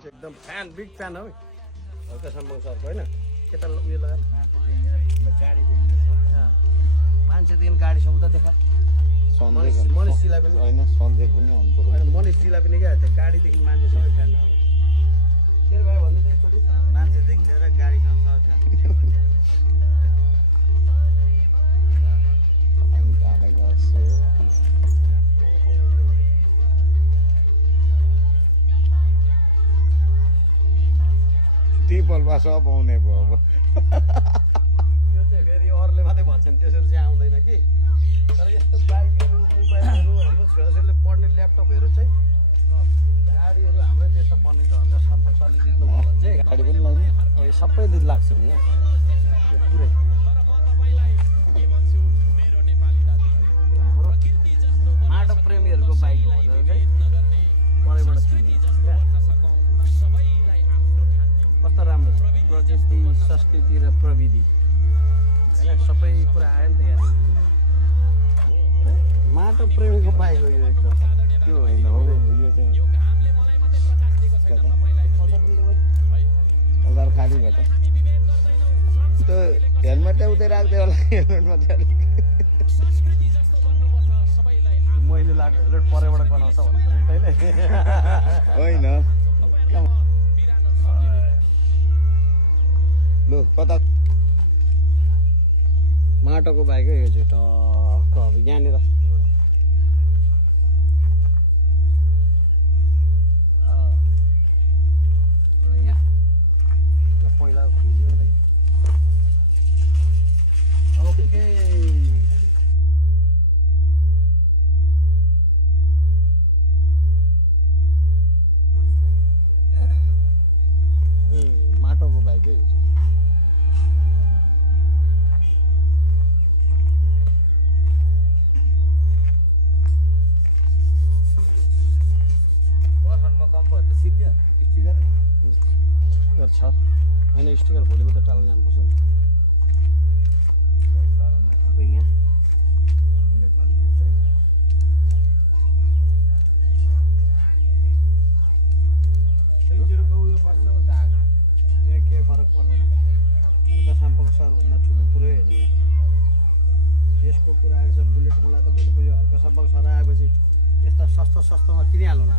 चाहिँ एकदम fan big fan हो हल्का सम्भव सरको होइन केटा उयो लगाएर मान्छेदेखि गाडीसम्म त देखा मनिषजीलाई पनि होइन सन्देह पनि हुनुपर्छ होइन मनिषजीलाई पनि क्या त्यो गाडीदेखि मान्छे सबै फ्यान अब के भयो भन्नु त एकचोटि मान्छेदेखि लिएर गाडीसम्म सबै फ्यान टिपलमा सब आउने भयो अब त्यो चाहिँ फेरि अरूले मात्रै भन्छन् त्यसरी चाहिँ आउँदैन कि तर यस्तो बाइकहरू मोबाइलहरू हाम्रो छोराछोरीले पढ्ने ल्यापटपहरू चाहिँ गाडीहरू हाम्रै देशमा बन्ने छ हल्का सबै जित्नु भयो भने चाहिँ गाडी पनि लाउने अब यो सबै दिन लाग्छ नि यो पुरै हाम्रो माटो प्रेमीहरूको बाइक हो भनेर क्या परैबाट किन्ने क्या कस्तो राम्रो छ प्रकृति संस्कृति र प्रविधि होइन सबै कुरा आयो नि त यहाँ माटो प्रेमीको बाइक हो यो एकदम त्यो होइन हो यो चाहिँ हजार खाली भयो त त्यो हेलमेटै उतै राख्दै होला हेलमेटमा चाहिँ मैले लाग्यो हेलमेट परैबाट गनाउँछ भन्नु होइन होइन लु कता माटोको बाइक हो यो चाहिँ टक्क अब यहाँनिर एउटा यहाँ पहिला खुल्यो नि त ओके माटोको बाइकै हो चाहिँ स्टिकर छ होइन स्टिकर भोलिको त टाल्न जानुपर्छ नि अब यहाँ बुलेट लानुपर्छ केही फरक पर्दैन एउटा साम्पोको सरभन्दा ठुलो कुरै होइन यसको कुरा आएछ बुलेट मलाई त भोलिको यो हल्का साम्पोको सर आएपछि यस्ता सस्तोमा किनिहालौँ